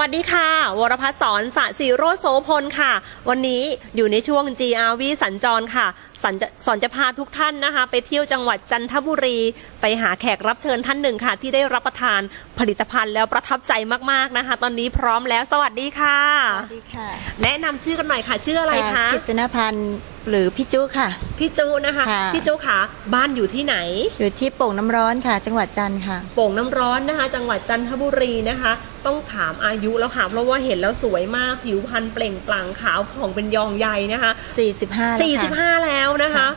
วัสดีค่ะ วรพัฒน์สอนสะสีโรจน์โสพลค่ะ วันนี้อยู่ในช่วง GRV สัญจรค่ะสัญจะสอนจะพาทุกท่านนะคะ ไปเที่ยวจังหวัดจันทบุรี ไปหาแขกรับเชิญท่านหนึ่งค่ะ ที่ได้รับประทานผลิตภัณฑ์แล้วประทับใจมากๆนะคะ ตอนนี้พร้อมแล้วสวัสดีค่ะ สวัสดีค่ะ แนะนำชื่อกันหน่อยค่ะ ชื่ออะไรคะ กิษณพันธ์ หรือพี่จุค่ะ พี่จูนะคะ ค่ะ พี่จูค่ะบ้านอยู่ที่ไหน อยู่ที่โป่งน้ำร้อนค่ะ จังหวัดจันทร์ค่ะ โป่งน้ำร้อนนะคะ จังหวัดจันทบุรีนะคะ ต้องถามอายุแล้วค่ะเพราะว่าเห็นแล้วสวยมากผิวพรรณเปล่งปลั่งขาวผ่องเป็นยองใยนะคะ 45แล้วค่ะ 45 แล้วนะคะ ค่ะ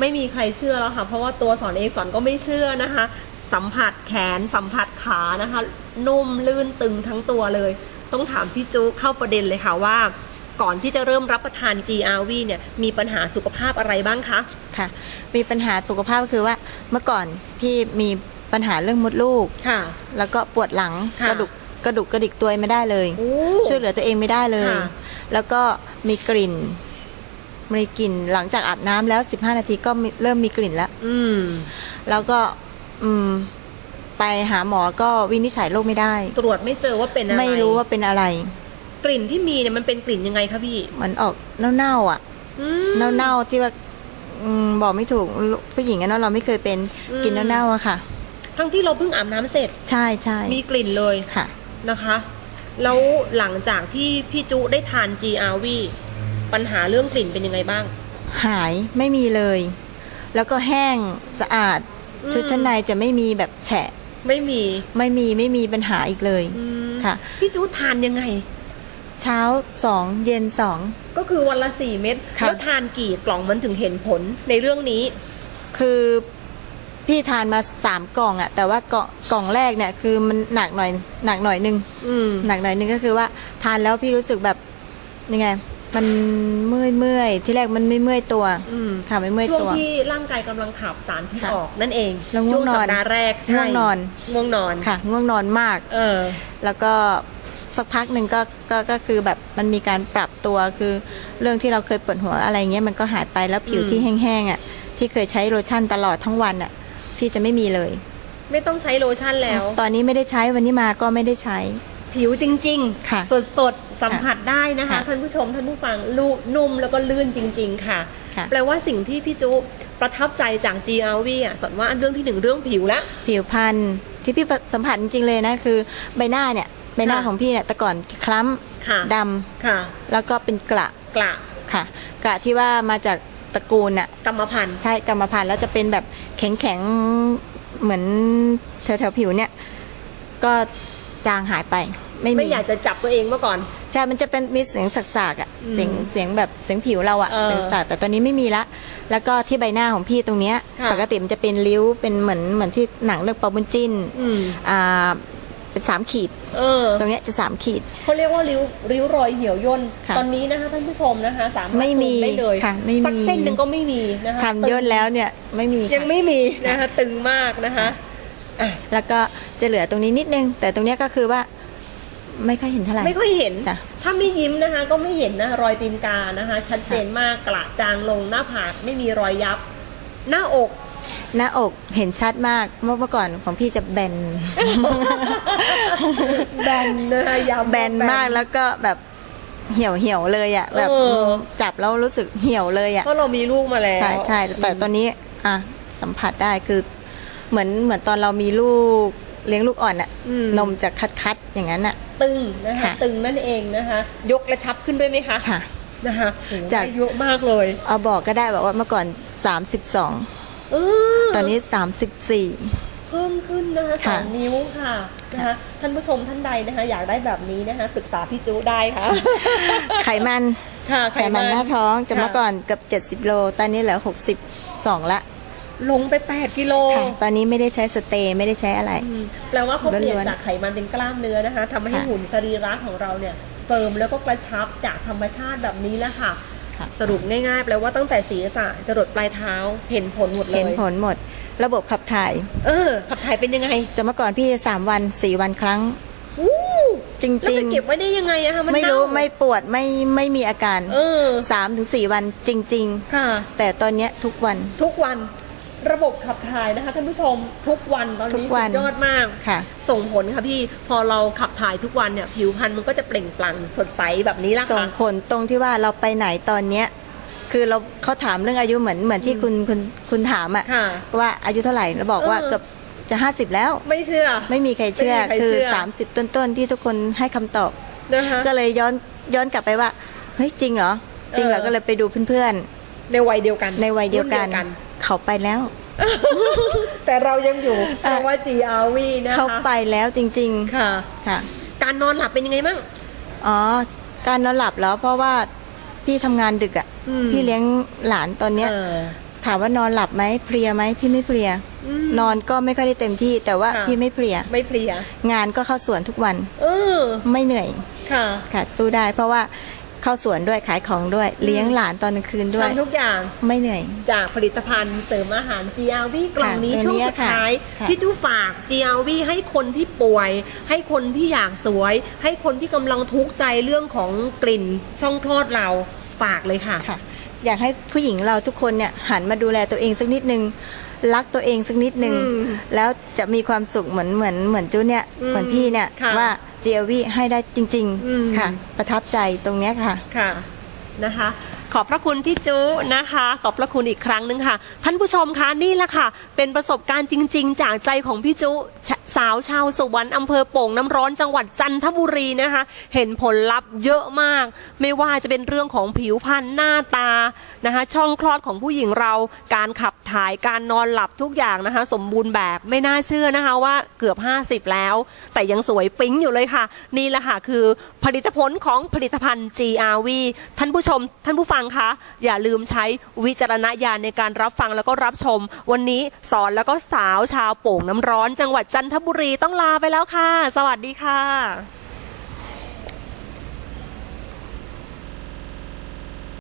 ไม่มีใครเชื่อแล้วค่ะ เพราะว่าตัวสอนเองสอนก็ไม่เชื่อนะคะ สัมผัสแขนสัมผัสขานะคะ นุ่มลื่นตึงทั้งตัวเลย ต้องถามพี่จูเข้าประเด็นเลยค่ะว่า ก่อนที่จะเริ่มรับประทาน GRV เนี่ยมีปัญหาสุขภาพอะไรบ้างคะค่ะ มีปัญหาสุขภาพก็คือว่าเมื่อก่อนพี่มีปัญหาเรื่องมดลูก ค่ะ แล้วก็ปวดหลังค่ะกระดุกกระดุกกระดิกตัวไม่ได้เลย โอ้ช่วยเหลือตัวเองไม่ได้เลย ค่ะ แล้วก็มีกลิ่น มีกลิ่นหลังจากอาบน้ำแล้ว 15 นาทีก็มีเริ่มมีกลิ่นแล้ว อืม แล้วก็อืมไปหาหมอก็วินิจฉัยโรคไม่ได้ ตรวจไม่เจอว่าเป็นอะไรไม่รู้ว่าเป็นอะไร กลิ่นที่มีเนี่ยมันเป็นกลิ่นยังไงคะพี่เหมือนออกเน่าๆอะอืมเน่าๆที่ว่าอืมบอกไม่ถูกผู้หญิงอะเนาะเราไม่เคยเป็นอืมกินเน่าๆอะค่ะ ทั้งที่เราเพิ่งอาบน้ำเสร็จ ใช่ใช่มีกลิ่นเลยค่ะนะคะ แล้วหลังจากที่พี่จุได้ทาน GRV ปัญหาเรื่องกลิ่นเป็นยังไงบ้าง หายไม่มีเลย แล้วก็แห้งสะอาดอืมชุดชั้นในจะไม่มีแบบแฉะ ไม่มีไม่มีไม่มีปัญหาอีกเลยอืมค่ะ พี่จุทานยังไง เช้าสองเย็นสองก็คือวันละสี่เม็ดค่ะ แล้วทานกี่กล่องมันถึงเห็นผลในเรื่องนี้ คือพี่ทานมาสามกล่องอะแต่ว่ากล่องกล่องแรกเนี่ยคือมันหนักหน่อยหนักหน่อยนึง อืม หนักหน่อยนึงก็คือว่าทานแล้วพี่รู้สึกแบบยังไง มันเมื่อยเมื่อยที่แรกมันไม่เมื่อยตัวอืม ค่ะไม่เมื่อยช่วงตัว ที่ร่างกายกำลังขับสารพิษค่ะออกนั่นเองแล้วง่ช่ววงงนอนสัปดาห์แรกใช่ง่วงนอน ง่วงนอน ค่ะ ง่วงนอนมาก เออ แล้วก็ สักพักหนึ่งก็ก็ก็คือแบบมันมีการปรับตัวคือเรื่องที่เราเคยปวดหัวอะไรเงี้ยมันก็หายไปแล้วผิวอืมที่แห้งๆอะที่เคยใช้โลชั่นตลอดทั้งวันอะพี่จะไม่มีเลย ไม่ต้องใช้โลชั่นแล้ว ตอนนี้ไม่ได้ใช้วันนี้มาก็ไม่ได้ใช้ ผิวจริงค่ะสดสดๆสัมผัสได้นะคะค่ะท่านผู้ชมท่านผู้ฟังลูนุ่มแล้วก็ลื่นจริง ๆ ค่ะค่ะแปลว่าสิ่งที่พี่จุประทับใจจาก GRV อะสอนว่าอันเรื่องที่หนึ่งเรื่องผิวละผิวพรรณที่พี่สัมผัสจริงๆเลยนะคือใบหน้าเนี่ย ใบหน้าค่ะของพี่เนี่ยแต่ก่อนคล้ค่ะำดค่ะำแล้วก็เป็นกระกระค่ะกระที่ว่ามาจากตระกูลน่ะกรรมพันธุ์ ใช่กรรมพันธุ์แล้วจะเป็นแบบแข็งๆเหมือนแถวๆผิวเนี่ย ก็จางหายไป ไม่ไม่มีอยากจะจับตัวเองเมื่อก่อน ใช่มันจะเป็นมีเสียงสักๆอะอืมเสียงเสียงแบบเสียงผิวเราอะเออเสียงสักแต่ตอนนี้ไม่มีละ แล้วก็ที่ใบหน้าของพี่ตรงเนี้ยค่ะ ปกติมันจะเป็นริ้วเป็นเหมือนเหมือนที่หนังเรื่องปอบุญจิ้นอืม อ่า เป็นสามขีด เออตรงเนี้ยจะสามขีด เขาเรียกว่าริ้วริ้วรอยเหี่ยวย่น ค่ะตอนนี้นะคะท่านผู้ชมนะคะสามารถไม่มีซูได้เลยค่ะไม่มี สักเส้นหนึ่งก็ไม่มีนะคะทำย่นแล้วเนี่ยไม่มียังค่ะ ไม่มีนะคะตึงมากนะคะอะแล้วก็จะเหลือตรงนี้นิดนึง แต่ตรงเนี้ยก็คือว่าไม่ค่อยเห็นเท่าไหร่ ไม่ค่อยเห็น จ้ะถ้าไม่ยิ้มนะคะ ก็ไม่เห็นนะรอยตีนกานะคะ ชัดเจนมากกระจางลงหน้าผากไม่มีรอยยับ หน้าอก หน้าอกเห็นชัดมากเมื่อเมื่อก่อนของพี่จะแบน แบนนะคะยาวแบนมากแล้วก็แบบเหี่ยวเหี่ยวๆเลยอะแบบเออ จับแล้วรู้สึกเหี่ยวเลยอะเพราะเรามีลูกมาแล้ว ใช่ใช่แต่ตอนนี้อะสัมผัสได้คือ เหมือนเหมือนตอนเรามีลูกเลี้ยงลูกอ่อนอะอืม นมจะคัดคัดๆอย่างนั้นอะ ตึงนะคะค่ะ ตึงนั่นเองนะคะ ยกกระชับขึ้นด้วยไหมคะค่ะ นะคะโอ้โหจาก ได้เยอะมากเลย เอาบอกก็ได้แบบว่าเมื่อก่อน 32 เออ ตอนนี้ 34 เพิ่มขึ้นนะคะสค่ะองนิ้วค่ะนะคะท่านผู้ชมท่านใดนะคะ อยากได้แบบนี้นะคะปรึกษาพี่จูได้ค่ะ ไขมัน ค่ะไขมันหน้าท้องจะค่ะ เมื่อก่อนเกือบ70 โล ตอนนี้เหลือ 62 ละ ลงไป 8 กิโลค่ะ ตอนนี้ไม่ได้ใช้สเตย์ไม่ได้ใช้อะไร อืมแปลว่าเขาเปลี่ยนล้วนๆจากไขมันเป็นกล้ามเนื้อนะคะทำให้ค่ะหุ่นสรีระของเราเนี่ยเฟิร์มแล้วก็กระชับจากธรรมชาติแบบนี้แหละค่ะ ค่ะ สรุปง่ายๆแปลว่าตั้งแต่ศีรษะจรดปลายเท้าเห็นผลหมดเลย เห็นผลหมด ระบบขับถ่าย เออ ขับถ่ายเป็นยังไงจะเมื่อก่อนพี่สามวันสี่วันครั้ง อู้จริงแล้วไปเก็บไว้ได้ยังไงอะคะมันไม่รู้เน่า ไม่ปวดไม่ไม่มีอาการเออ สามถึงสี่วันจริง ค่ะ ๆ แต่ตอนเนี้ยทุกวัน ทุกวัน ระบบขับถ่ายนะคะท่านผู้ชมทุกวันตอนทุนี้กวันสุดยอดมาก ค่ะ ส่งผลค่ะพี่พอเราขับถ่ายทุกวันเนี่ยผิวพรรณมันก็จะเปล่งปลั่งสดใสแบบนี้ละส่งค่ะ ผลตรงที่ว่าเราไปไหนตอนเนี้ย คือเราเขาถามเรื่องอายุเหมือนเหมือนที่คุณคุณคุณถามอะค่ะว่าอายุเท่าไหร่เราบอกว่าเออ เกือบจะห้าสิบแล้ว ไม่เชื่อ ไม่มีใครเชื่อไม่มีใครคือ เชื่อสามสิบต้นๆ ที่ทุกคนให้คำตอบ นะคะ ก็เลยย้อนย้อนกลับไปว่า เฮ้ย จริงเหรอ จริงเหรอ เออ ก็เลยไปดูเพื่อนในวัยเดียวกันๆ ในวัยเดียวกัน รุ่น เขาไปแล้ว แต่เรายังอยู่เพราะว่า GRV นะคะเขาไปแล้วจริงค่ะๆค่ะ การนอนหลับเป็นยังไงบ้าง อ๋อ การนอนหลับแล้วเพราะว่าพี่ทำงานดึกอะ่ะอืมพี่เลี้ยงหลานตอนเนี้ยเออถามว่านอนหลับไหมเพลียไหมพี่ไม่เพลียอืมนอนก็ไม่ค่อยได้เต็มที่ แต่ว่าค่ะพี่ไม่เพลีย ไม่เพลีย งานก็เข้าสวนทุกวัน เออ ไม่เหนื่อย ค่ะ ค่ะ สู้ได้เพราะว่า เข้าสวนด้วยขายของด้วย เลี้ยงหลานตอนกลางคืนด้วย ทำทุกอย่างไม่เหนื่อย จากผลิตภัณฑ์เสริมอาหาร GRV กล่องนี้ค่ะช่วงตัวเนี้ยสุดท้ายค่ะพี่จู้ฝาก GRV ให้คนที่ป่วย ให้คนที่อยากสวย ให้คนที่กำลังทุกข์ใจเรื่องของกลิ่นช่องคลอดเราฝากเลยค่ะ ค่ะ อยากให้ผู้หญิงเราทุกคนเนี่ยหันมาดูแลตัวเองสักนิดนึง รักตัวเองสักนิดนึง อืมแล้วจะมีความสุขเหมือนเหมือนเหมือนจูเนี่ย อืมเหมือนพี่เนี่ยค่ะ ว่า GLV ให้ได้จริง อืม ๆ ค่ะ ประทับใจตรงเนี้ยค่ะ ค่ะนะคะ ขอบพระคุณพี่จุนะคะ ขอบพระคุณอีกครั้งหนึ่งค่ะ ท่านผู้ชมคะนี่แหละค่ะ เป็นประสบการณ์จริง ๆ จากใจของพี่จุสาวชาวสุวรรณอำเภอโป่งน้ำร้อนจังหวัดจันทบุรีนะคะ เห็นผลลัพธ์เยอะมาก ไม่ว่าจะเป็นเรื่องของผิวพรรณหน้าตานะคะ ช่องคลอดของผู้หญิงเรา การขับถ่ายการนอนหลับทุกอย่างนะคะ สมบูรณ์แบบไม่น่าเชื่อนะคะว่าเกือบ 50 แล้ว แต่ยังสวยปิ๊งอยู่เลยค่ะ นี่แหละค่ะคือผลิตผลของผลิตภัณฑ์ GRV ท่านผู้ชมท่านผู้ฟังงคะ อย่าลืมใช้วิจารณญาณในการรับฟังแล้วก็รับชม วันนี้สอนแล้วก็สาวชาวโป่งน้ำร้อน จังหวัดจันทบุรีต้องลาไปแล้วค่ะ สวัสดีค่ะ